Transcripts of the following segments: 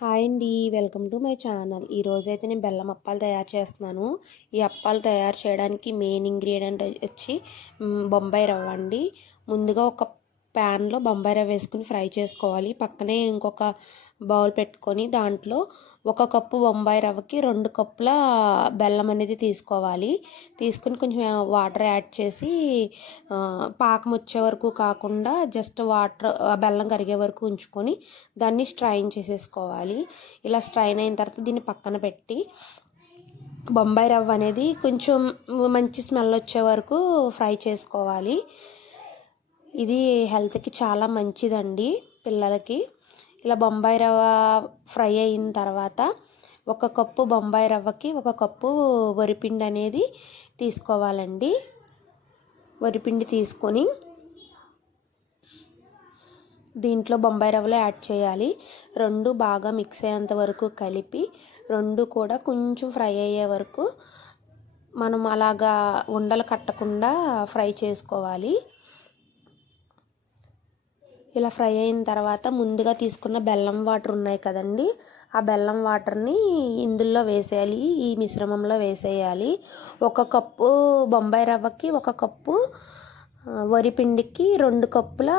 Hi అండి welcome to my channel. ఈరోజైతే అయితే నేను బెల్లం అప్పాలు తయారు చేస్తున్నాను. ఈ అప్పాలు తయారు చేయడానికి మెయిన్ ఇంగ్రీడియంట్ వచ్చి బొంబాయి రవ్వ అండి. ముందుగా ఒక ప్యాన్లో బొంబాయి రవ్వ వేసుకుని ఫ్రై చేసుకోవాలి. పక్కనే ఇంకొక బౌల్ పెట్టుకొని దాంట్లో ఒక కప్పు బొంబాయి రవ్వకి రెండు కప్పుల బెల్లం అనేది తీసుకోవాలి. తీసుకుని కొంచెం వాటర్ యాడ్ చేసి పాకం వచ్చే వరకు కాకుండా జస్ట్ వాటర్ బెల్లం కరిగే వరకు ఉంచుకొని దాన్ని స్ట్రైన్ చేసేసుకోవాలి. ఇలా స్ట్రైన్ అయిన తర్వాత దీన్ని పక్కన పెట్టి బొంబాయి రవ్వ అనేది కొంచెం మంచి స్మెల్ వచ్చే వరకు ఫ్రై చేసుకోవాలి. ఇది హెల్త్కి చాలా మంచిదండి పిల్లలకి. ఇలా బొంబాయి రవ్వ ఫ్రై అయిన తర్వాత ఒక కప్పు బొంబాయి రవ్వకి ఒక కప్పు వరిపిండి అనేది తీసుకోవాలండి. వరిపిండి తీసుకొని దీంట్లో బొంబాయి రవ్వలో యాడ్ చేయాలి. రెండు బాగా మిక్స్ అయ్యేంత వరకు కలిపి రెండు కూడా కొంచెం ఫ్రై అయ్యే వరకు మనం అలాగా ఉండలు కట్టకుండా ఫ్రై చేసుకోవాలి. ఇలా ఫ్రై అయిన తర్వాత ముందుగా తీసుకున్న బెల్లం వాటర్ ఉన్నాయి కదండి ఆ బెల్లం వాటర్ని ఇందులో వేసేయాలి ఈ మిశ్రమంలో వేసేయాలి. ఒక కప్పు బొంబాయి రవ్వకి ఒక కప్పు వరి వరిపిండికి రెండు కప్పుల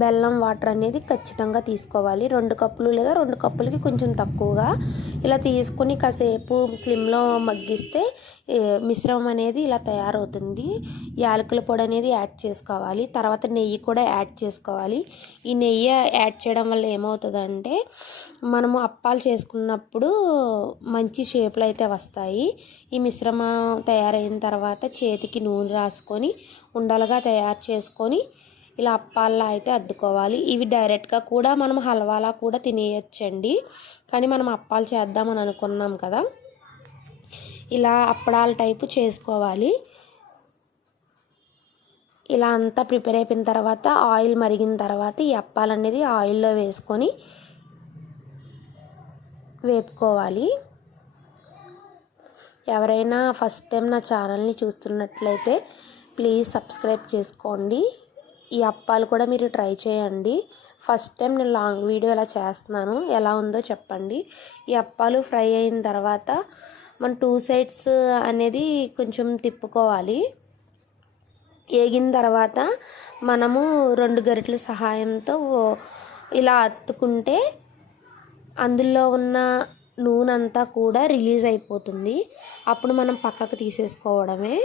బెల్లం వాటర్ అనేది ఖచ్చితంగా తీసుకోవాలి. రెండు కప్పులు లేదా రెండు కప్పులకి కొంచెం తక్కువగా ఇలా తీసుకుని కాసేపు స్లిమ్లో మగ్గిస్తే మిశ్రమం అనేది ఇలా తయారవుతుంది. యాలకుల పొడి అనేది యాడ్ చేసుకోవాలి. తర్వాత నెయ్యి కూడా యాడ్ చేసుకోవాలి. ఈ నెయ్యి యాడ్ చేయడం వల్ల ఏమవుతుందంటే మనము అప్పాలు చేసుకున్నప్పుడు మంచి షేప్లు అయితే వస్తాయి. ఈ మిశ్రమం తయారైన తర్వాత చేతికి నూనె రాసుకొని ఉండలుగా తయారు చేసుకొని ఇలా అప్పాల్లా అయితే అద్దుకోవాలి. ఇవి డైరెక్ట్గా కూడా మనం హల్వాలా కూడా తినేయచ్చండి. కానీ మనం అప్పాలు చేద్దామని అనుకున్నాం కదా. ఇలా అప్పడాల టైపు చేసుకోవాలి. ఇలా అంతా ప్రిపేర్ అయిపోయిన తర్వాత ఆయిల్ మరిగిన తర్వాత ఈ అప్పాలు అనేది ఆయిల్లో వేసుకొని వేపుకోవాలి. ఎవరైనా ఫస్ట్ టైం నా ఛానల్ని చూస్తున్నట్లయితే ప్లీజ్ సబ్స్క్రైబ్ చేసుకోండి. ఈ అప్పాలు కూడా మీరు ట్రై చేయండి. ఫస్ట్ టైం నేను లాంగ్ వీడియో ఇలా చేస్తున్నాను ఎలా ఉందో చెప్పండి. ఈ అప్పాలు ఫ్రై అయిన తర్వాత మన టూ సైడ్స్ అనేది కొంచెం తిప్పుకోవాలి. ఏగిన తర్వాత మనము రెండు గరిటెల సహాయంతో ఇలా అత్తుకుంటే అందులో ఉన్న నూనె అంతా కూడా రిలీజ్ అయిపోతుంది. అప్పుడు మనం పక్కకు తీసేసుకోవడమే.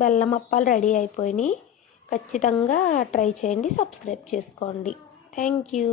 బెల్లం అప్పాలు రెడీ అయిపోయినాయి. ఖచ్చితంగా ట్రై చేయండి సబ్స్క్రైబ్ చేసుకోండి. Thank you.